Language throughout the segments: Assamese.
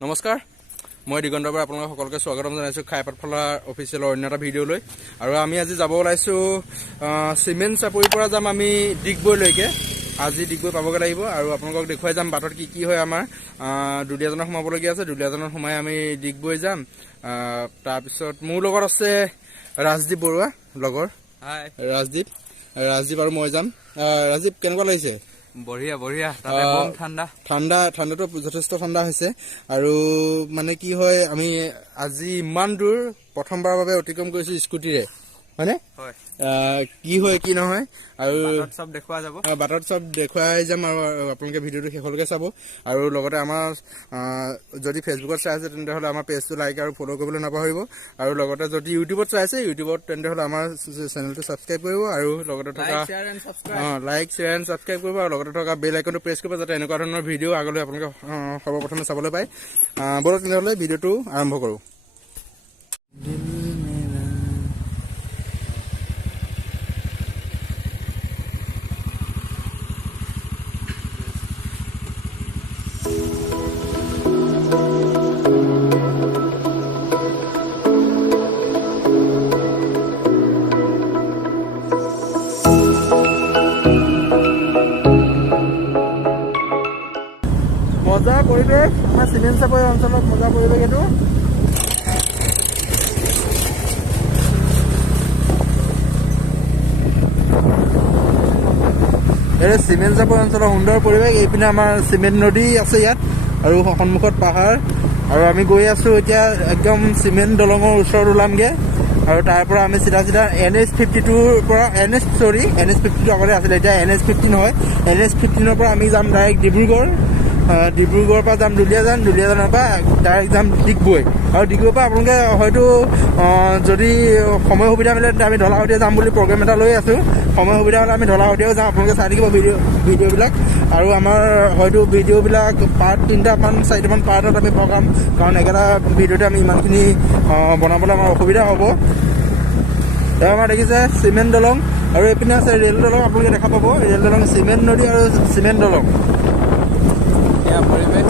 নমস্কাৰ মই ড-১ আপোনালোক সকলোকে স্বাগতম জনাইছো খাইপাতফলাৰ অফিচিয়েলৰ অন্য এটা ভিডিঅ' লৈ আৰু আমি আজি যাব ওলাইছো সিমেন্ট চাপৰিৰ পৰা যাম আমি ডিগবৈলৈকে আজি ডিগবৈ পাবগে লাগিব আৰু আপোনালোকক দেখুৱাই যাম বাটত কি কি হয় আমাৰ দুলীয়াজনত সোমাবলগীয়া আছে দুলীয়াজনত সোমাই আমি ডিগবৈ যাম তাৰ পিছত মোৰ লগত আছে ৰাজদীপ বৰুৱা লগৰ হাই ৰাজদীপ আৰু মই যাম ৰাজদীপ কেনেকুৱা লাগিছে বঢ়িয়া বঢ়িয়া তাতে বম ঠাণ্ডাটো যথেষ্ট ঠাণ্ডা হৈছে আৰু মানে কি হয় আমি আজি ইমান দূৰ প্ৰথমবাৰৰ বাবে অতিক্ৰম কৰিছো স্কুটিৰে হয়নে হয় কি হয় কি নহয় আৰু সব দেখুৱা যাব বাটত সব দেখুৱাই যাম আৰু আপোনালোকে ভিডিঅ'টো শেষলৈকে চাব আৰু লগতে আমাৰ যদি ফেচবুকত চাই আছে তেন্তে হ'লে আমাৰ পেজটো লাইক আৰু ফ'ল' কৰিবলৈ নাপাহৰিব আৰু লগতে যদি ইউটিউবত চাই আছে ইউটিউবত তেন্তে হ'লে আমাৰ চেনেলটো ছাবস্ক্ৰাইব কৰিব আৰু লগতে থকা লাইক শ্বেয়াৰ এণ্ড ছাবস্ক্ৰাইব কৰিব আৰু লগতে থকা বেল আইকনটো প্ৰেছ কৰিব যাতে এনেকুৱা ধৰণৰ ভিডিঅ' আগলৈ আপোনালোকে সৰ্বপ্ৰথমে চাবলৈ পায় ব'লক তেনেহ'লে ভিডিঅ'টো আৰম্ভ কৰোঁ মজা পৰিৱেশ আমাৰ চিমেন্ট চাপৰি অঞ্চলত মজা পৰিৱেশ এইটো এই চিমেন্ট চাপৰি অঞ্চলৰ সুন্দৰ পৰিৱেশ এইপিনে আমাৰ চিমেন্ট নদী আছে ইয়াত আৰু সন্মুখত পাহাৰ আৰু আমি গৈ আছো এতিয়া একদম চিমেন্ট দলঙৰ ওচৰত ওলামগে আৰু তাৰ পৰা আমি চিধা NH-52ৰ পৰা NH-52 আগতে আছিলে এতিয়া NH-15 হয় NH-15ৰ পৰা আমি যাম ডাইৰেক্ট ডিব্ৰুগড়ৰ পৰা যাম দুলীয়াজানৰ পৰা ডাইৰেক্ট যাম ডিগবৈ আৰু ডিগবৈৰ পৰা আপোনালোকে হয়তো যদি সময় সুবিধা মিলে তেতিয়া আমি ঢলা-শদিয়া যাম বুলি প্ৰগ্ৰেম এটা লৈ আছোঁ সময় সুবিধা হ'লে আমি ঢলা-শদিয়াও যাম আপোনালোকে চাই থাকিব ভিডিঅ'বিলাক আৰু আমাৰ হয়তো ভিডিঅ'বিলাক পাৰ্ট 3টামান 4টামান পাৰ্টত আমি ভগাম কাৰণ একেটা ভিডিঅ'তে আমি ইমানখিনি বনাবলৈ আমাৰ অসুবিধা হ'ব এয়া আমাৰ দেখিছে চিমেন্ট দলং আৰু এইপিনে আছে ৰেল দলং আপোনালোকে দেখা পাব ৰেল দলং চিমেন্ট নদী আৰু চিমেন্ট দলং পৰিৱেশ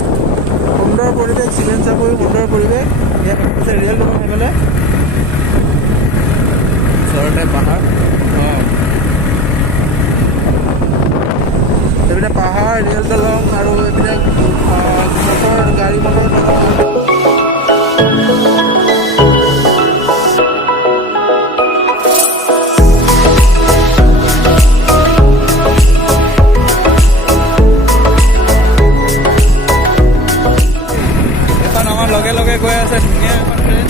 সুন্দৰ পৰিৱেশ চিমেন্ট চাপৰি সুন্দৰ পৰিৱেশ ইয়াত আছে ৰেল দলং সেইফালে ওচৰতে পাহাৰ এইপিনে পাহাৰ ৰেল দলং আৰু এইপিনে গাড়ী মটৰ লগে লগে গৈ আছে ধুনীয়া এখন ট্ৰেইন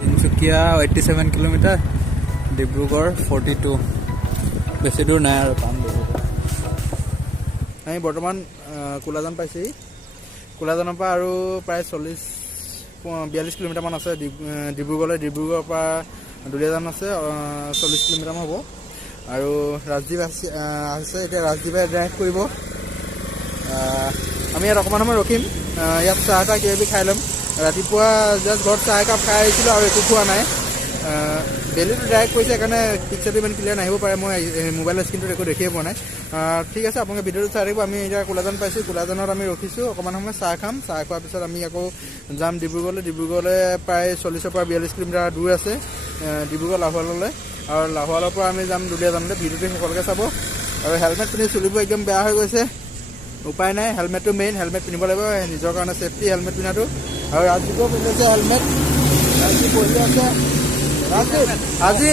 তিনিচুকীয়া 87 কিলোমিটাৰ ডিব্ৰুগড় 42 বেছি দূৰ নাই আৰু পাম আমি বৰ্তমান কোলাজান পাইছোঁহি কোলাজানৰ পৰা আৰু প্ৰায় 42 কিলোমিটাৰমান আছে ডিব্ৰুগড়ৰ পৰা দুলীয়াজান আছে 40 কিলোমিটাৰমান হ'ব আৰু ৰাজদীপ আছে এতিয়া ৰাজদীপে ড্ৰাইভ কৰিব আমি ইয়াত অকণমান সময় ৰখিম ইয়াত চাহ তাহ কিবা কিবি খাই ল'ম ৰাতিপুৱা জাষ্ট ঘৰত চাহ একাপ খাই আহিছিলোঁ আৰু একো খোৱা নাই। বেলিটো ডাইৰেক্ট কৈছে সেইকাৰণে পিকচাৰটো ইমান ক্লিয়াৰ নাহিব পাৰে, মই মোবাইলৰ স্ক্ৰীণটোত একো দেখিয়ে পোৱা নাই। ঠিক আছে, আপোনালোকে ভিডিঅ'টো চাই থাকিব। আমি এতিয়া কোলাজান পাইছোঁ, কোলাজানত আমি ৰখিছোঁ, অকণমান সময় চাহ খাম। চাহ খোৱাৰ পিছত আমি আকৌ যাম ডিব্ৰুগড়লৈ প্ৰায় 40 পৰা 42 কিলোমিটাৰ দূৰ আছে ডিব্ৰুগড় লাহোৱাললৈ, আৰু লাহোৱালৰ পৰা আমি যাম দুলীয়াজানলৈ। ভিডিঅ'টো সকলোকে চাব। আৰু হেলমেট পিন্ধি চুলিবোৰ একদম বেয়া হৈ গৈছে, উপায় নাই, হেলমেটটো মেইন, হেলমেট পিন্ধিব লাগিব, নিজৰ কাৰণে ছেফটি হেলমেট পিন্ধাটো। আৰু ৰাজদীপেও পিন্ধিছে হেলমেট, ৰাজদীপ বহি আছে। ৰাজদীপ, আজি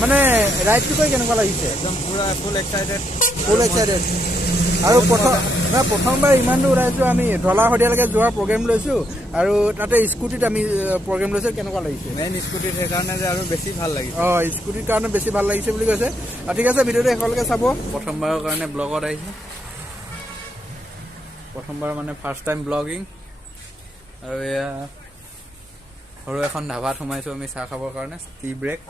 মানে ৰাইডটো কৰি কেনেকুৱা লাগিছে? একদম পুৰা ফুল এক্সাইটেড। আৰু প্ৰথমবাৰ ইমান দূৰ ওলাইছোঁ আমি, ঢলা শদিয়ালৈকে যোৱাৰ প্ৰগ্ৰেম লৈছোঁ, আৰু তাতে স্কুটিত আমি প্ৰগ্ৰেম লৈছোঁ। কেনেকুৱা লাগিছে? মেইন স্কুটিত, সেইকাৰণে যে আৰু বেছি ভাল লাগিছে। স্কুটিৰ কাৰণে বেছি ভাল লাগিছে বুলি কৈছে। আৰু ঠিক আছে, ভিডিঅ'টো সকলোকে চাব। প্ৰথমবাৰৰ কাৰণে ব্লগত আহিছোঁ, প্ৰথমবাৰ মানে ফাৰ্ষ্ট টাইম ব্লগিং। আৰু এয়া সৰু এখন ধাবাত সোমাইছোঁ আমি চাহ খাবৰ কাৰণে, টি ব্ৰেক।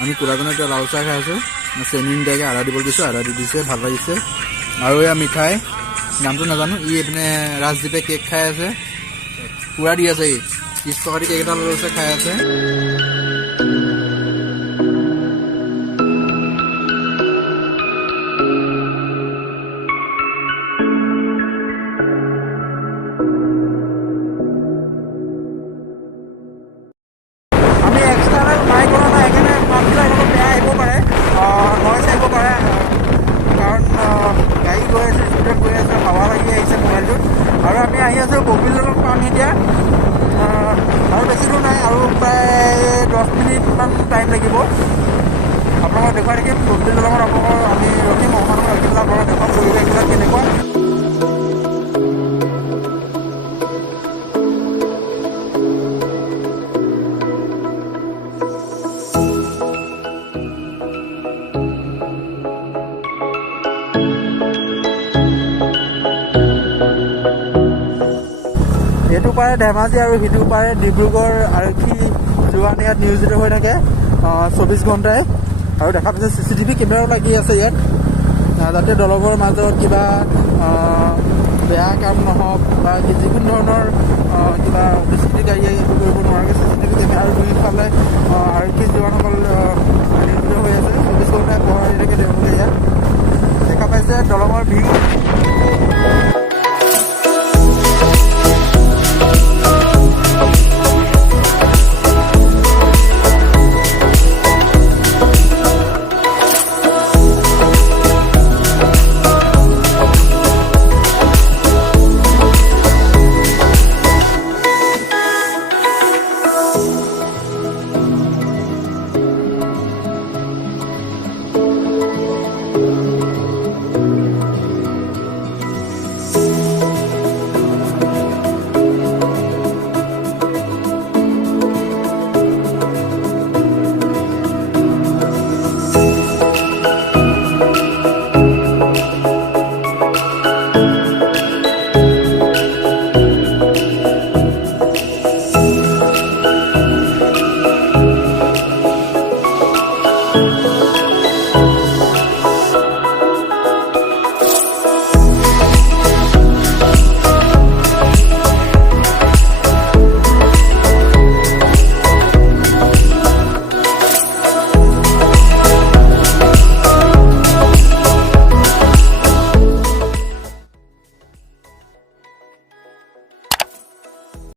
আমি কোলাজানত এতিয়া লাল চাহ খাই আছোঁ, চেনি নিদিয়াকৈ আদা দিব দিছোঁ, আদা দি দিছে, ভাল লাগিছে। আৰু এয়া মিঠাই, নামটো নাজানো। এইপিনে ৰাজদীপে কেক খাই আছে, পুৰা দি আছে। 30 টকা দি কেক এটা লৈছে, খাই আছে। আমি এক্সটাৰ্নেল নাই কৰা নাই, সেইকাৰণে মাতবিলাক অলপ বেয়া আহিব পাৰে, নইজ আহিব পাৰে, কাৰণ গাড়ী গৈ আছে, স্পীডত গৈ আছে, হাৱা লাগি আহিছে মোবাইলটোত। আৰু আমি আহি আছোঁ বগীজলক পাম এতিয়া, আৰু বেছি দূৰ নাই, আৰু প্ৰায় 10 মিনিটমান টাইম লাগিব। আপোনালোকক দেখুৱাই থাকিম বগীজলকত, আপোনালোকৰ আমি ৰখিম, অকণমান ৰখি পেলাই আপোনালোকক দেখুৱাম পৰিৱেশবিলাক কেনেকুৱা। এইটো পাৰে ধেমাজি আৰু সিটো পাৰে ডিব্ৰুগড় আৰক্ষী জোৱান ইয়াত নিয়োজিত হৈ থাকে 24 ঘণ্টাই। আৰু দেখা পাইছে CCTV কেমেৰাও লাগি আছে ইয়াত, যাতে দলঙৰ মাজত কিবা বেয়া কাম নহওক বা যিকোনো ধৰণৰ কিবা দুষ্কৃতি গাড়ীয়ে এইটো কৰিব নোৱাৰাকৈ CCTV কেমেৰা। আৰু দুইফালে আৰক্ষী জোৱানসকল নিয়োজিত হৈ আছে, 24 ঘণ্টাই পহৰা দি থাকে তেওঁলোকে ইয়াত। দেখা পাইছে দলঙৰ ভিউ।